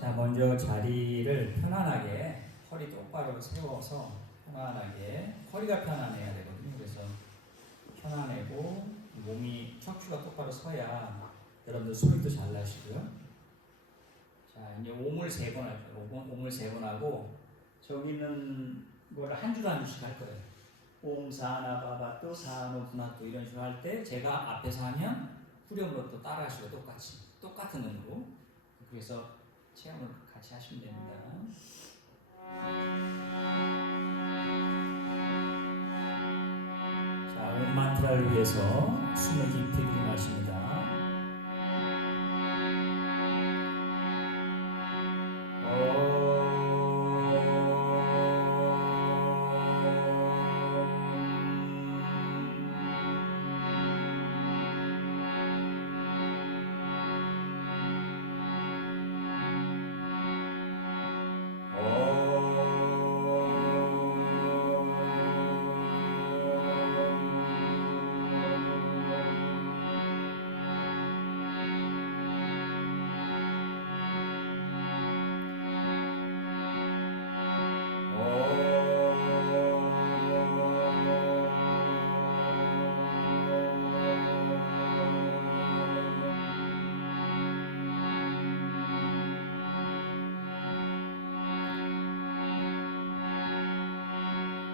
자, 먼저 자리를 편안하게 허리 똑바로 세워서 편안하게 허리가 편안해야 되거든요. 그래서 편안하고 몸이 척추가 똑바로 서야 여러분들 소리도 잘 나시고요. 자, 이제 오물 세번 할 거예요. 오물, 오물 세번 하고 저기 있는 거를 한 줄 한 줄씩 할 거예요. 옴 사나 바바 또 사노 분나 또 이런 식으로 할 때 제가 앞에서 하면 후렴으로 또 따라하시고 똑같이 똑같은 음으로 그래서 체험을 같이 하시면 됩니다. 자, 옴 만트라를 위해서 숨을 깊이 들이마십니다.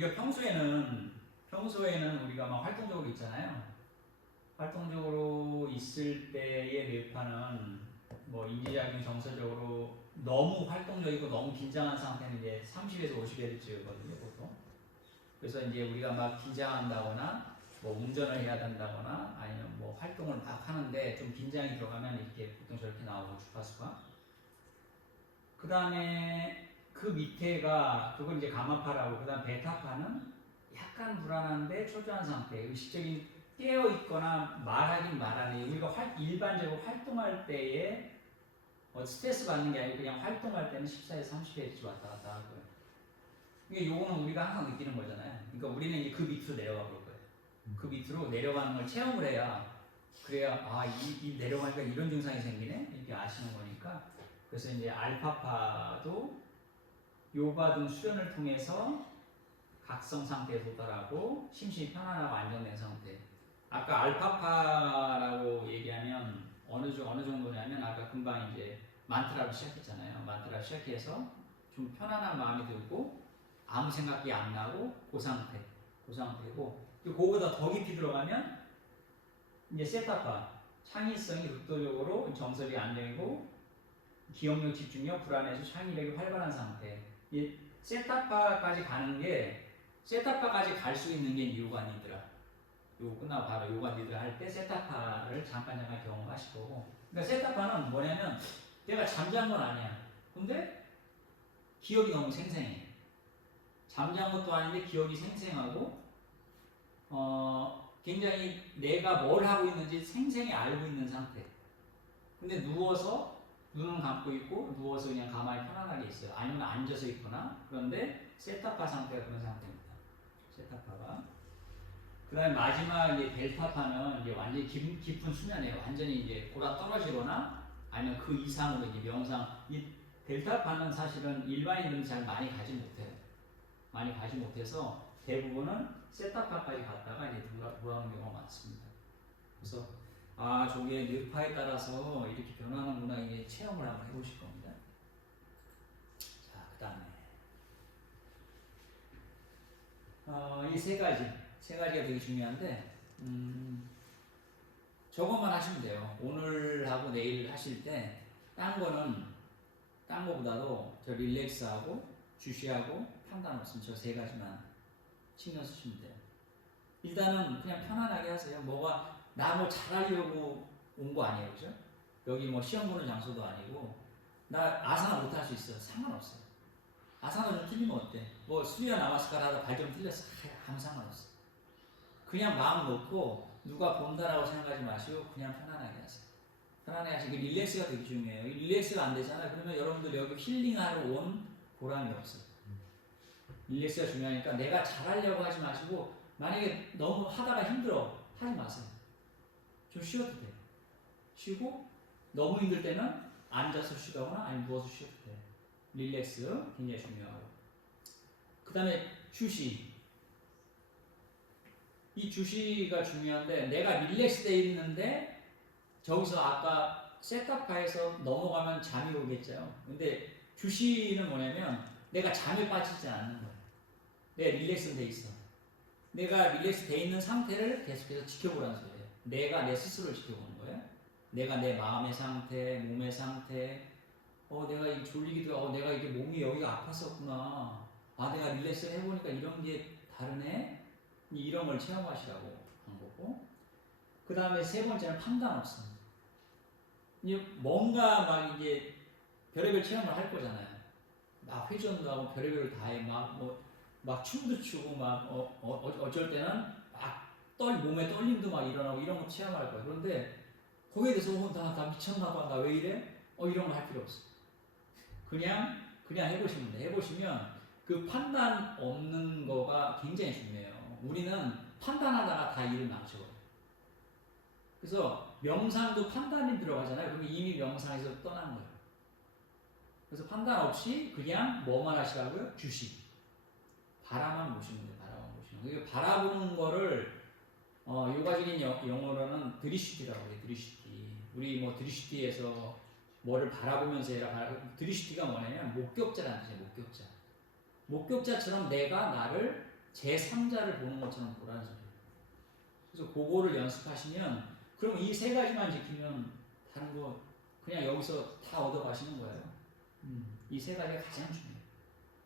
우리가 평소에는 평소에는 우리가 막 활동적으로 있잖아요. 활동적으로 있을 때의 뇌파는 뭐 인지작용 정서적으로 너무 활동적이고 너무 긴장한 상태는 이제 30에서 50Hz거든요, 보통. 그래서 이제 우리가 막 긴장한다거나 뭐 운전을 해야 된다거나 아니면 뭐 활동을 막 하는데 좀 긴장이 들어가면 이렇게 보통 저렇게 나오고 주파수가. 그 다음에 그 밑에가 그걸 이제 가마파라고 그다음 베타파는 약간 불안한데 초조한 상태 의식적인 깨어 있거나 말하긴 말하네 우리가 활- 일반적으로 활동할 때에 어, 스트레스 받는 게 아니고 그냥 활동할 때는 14에서 30Hz 왔다 갔다 할 거예요. 이게 요거는 우리가 항상 느끼는 거잖아요. 그러니까 우리는 이제 그 밑으로 내려가 볼 거예요. 그 밑으로 내려가는 걸 체험을 해야 그래야 아이 이 내려가니까 이런 증상이 생기네 이렇게 아시는 거니까 그래서 이제 알파파도 등 수련을 통해서 각성 상태에 도달하고 심신이 편안하고 안정된 상태. 아까 알파파라고 얘기하면 어느 정 어느 정도냐면 아까 금방 이제 만트라로 시작했잖아요. 만트라 시작해서 좀 편안한 마음이 들고 아무 생각이 안 나고 그 상태, 그 상태고 또 그거보다 더 깊이 들어가면 이제 세타파 창의성이 극도적으로 정서력이 안정이고 기억력, 집중력, 불안해서 창의력이 활발한 상태. 이 세타파까지 가는 게 세타파까지 갈 수 있는 게 니드라. 요 끝나고 바로 요가 니드라 할 때 세타파를 잠깐 잠깐 경험하실 거고. 그러니까 세타파는 뭐냐면 내가 잠잔 건 아니야. 근데 기억이 너무 생생해. 잠잔 것도 아닌데 기억이 생생하고 어, 굉장히 내가 뭘 하고 있는지 생생히 알고 있는 상태. 근데 누워서 눈은 감고 있고 누워서 그냥 가만히 편안하게 있어요. 아니면 앉아서 있거나 그런데 세타파 상태가 그런 상태입니다. 세타파가. 그 다음에 마지막 이제 델타파는 이제 완전히 깊, 깊은 수면이에요. 완전히 이제 골아 떨어지거나 아니면 그 이상으로 이제 명상. 이 델타파는 사실은 일반인들은 잘 많이 가지 못해요. 많이 가지 못해서 대부분은 세타파까지 갔다가 이제 돌아, 돌아오는 경우가 많습니다. 그래서 아 저게 뇌파에 따라서 이렇게 변하는구나 이게 체험을 한번 해보실 겁니다. 자 그다음에 어, 이 세 가지 세 가지가 되게 중요한데 음, 저것만 하시면 돼요. 오늘 하고 내일 하실 때 딴 거는 딴 거보다도 저 릴렉스하고 주시하고 판단 없음 저 세 가지만 신경 쓰시면 돼요. 일단은 그냥 편안하게 하세요. 뭐가 나 뭐 잘하려고 온 거 아니에요, 그죠? 여기 뭐 시험 보는 장소도 아니고 나 아사나 못할 수 있어 상관없어요. 아사나 좀 틀리면 어때? 뭐 수리야 나마스카라 하다 발 좀 틀렸어 아, 아무 상관없어. 그냥 마음 놓고 누가 본다라고 생각하지 마시고 그냥 편안하게 하세요. 편안하게 하시고 릴렉스가 되게 중요해요. 이 릴렉스가 안 되잖아요. 그러면 여러분들 여기 힐링하러 온 보람이 없어요. 릴렉스가 중요하니까 내가 잘하려고 하지 마시고 만약에 너무 하다가 힘들어 하지 마세요. 좀 쉬어도 돼요. 쉬고 너무 힘들 때는 앉아서 쉬거나 아니면 누워서 쉬어도 돼요. 릴렉스 굉장히 중요하고 그 다음에 주시 이 주시가 중요한데 내가 릴렉스 돼 있는데 저기서 아까 세타파에서 넘어가면 잠이 오겠죠. 근데 주시는 뭐냐면 내가 잠에 빠지지 않는 거예요. 내가 릴렉스 돼 있어. 내가 릴렉스 돼 있는 상태를 계속해서 지켜보라는 소리예요. 내가 내 스스로를 지켜보는 거예요. 내가 내 마음의 상태, 몸의 상태, 어 내가 이 졸리기도 하고 내가 이게 몸이 여기가 아팠었구나. 아 내가 릴렉스를 해보니까 이런 게 다르네. 이런 걸 체험하시라고 한 거고. 그 다음에 세 번째는 판단. 이제 뭔가 막 이제 별의별 체험을 할 거잖아요. 막 회전도 하고 별의별 다 해. 막 뭐, 막 춤도 추고 막 어, 어, 어- 어쩔 때는 막 떨, 몸에 떨림도 막 일어나고 이런 거 체험할 거예요. 그런데 거기에 대해서 어, 나, 나 미쳤나 봐. 나 왜 이래? 어, 이런 거 할 필요 없어. 그냥, 그냥 해보시면 돼. 해보시면 그 판단 없는 거가 굉장히 중요해요. 우리는 판단하다가 다 일을 망쳐요. 그래서 명상도 판단이 들어가잖아요. 그러면 이미 명상에서 떠난 거예요. 그래서 판단 없이 그냥 뭐만 하시라고요? 주식. 바라만 보시면 돼요. 바라만 보시면. 그러니까 바라보는 거를 어, 요가적인 영- 용어로는 드리슈티라고 해요. 드리슈티. 우리 뭐 드리슈티에서 뭐를 바라보면서 해라. 드리슈티가 뭐냐면 목격자라는 뜻이에요. 목격자. 목격자처럼 내가 나를 제3자를 보는 것처럼 보라는 소리예요. 그래서 그거를 연습하시면 그럼 이 세 가지만 지키면 다른 거 그냥 여기서 다 얻어가시는 거예요. 이세 가지가 가장 중요해요.